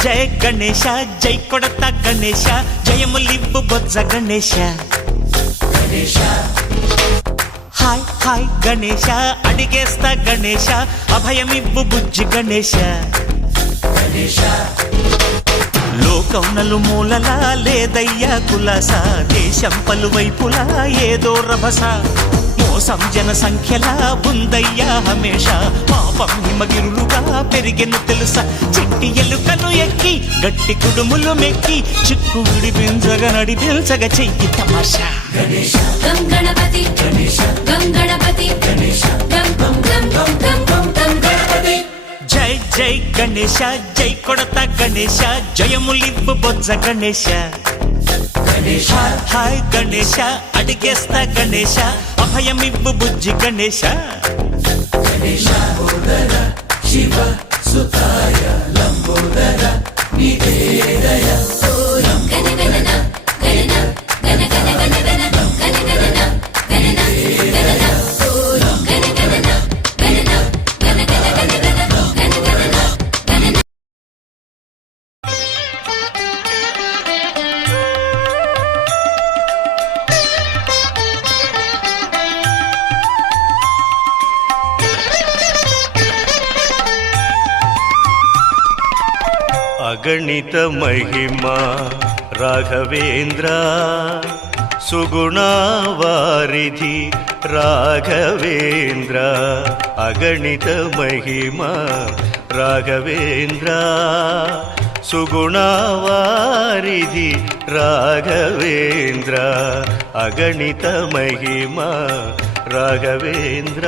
జయ గణేశ జై కొడత గణేశ జయములివ్వు బొజ్జ Ganesha hi hi Ganesha అడిగేస్తా Ganesha అభయమివ్వు బుజ్జి గణేశ లోకం నలుమూలలా లేదయ్యా కులాస దేశం పలువైపులా ఏదో రభస మోసం జన సంఖ్యలా ఉందయ్యా హమేష పాపం హిమగిరులుగా పెరిగెను తెలుసా చిట్టి ఎలుకలు ఎక్కి గట్టి కుడుములు మెక్కి చిక్కు విడిపించగా నడిపించగా చెయ్యి తమాషా గం గణపతి గం గణపతి గం గం గం గం గం గం గం గణపతి జై జై గణేశ జై కొడత గణేశ జయములివ్వు బొజ్జ గణేశ హాయ్ హాయ్ గణేశ అడిగేస్తా గణేశ అభయమివ్వు బుజ్జి గణేశ శివ సుతాయ లంబోదర నివేదయ గణగణన గణన గణ గణ గణ గణ గణగణన గణన గణన గణగణన గణన గణ గణ గణ గణ గణగణన గణన అగణిత మహిమా రాఘవేంద్ర సుగుణవారిధి రాఘవేంద్ర అగణిత మహిమా రాఘవేంద్ర సుగుణవారిధి రాఘవేంద్ర అగణిత మహిమా రాఘవేంద్ర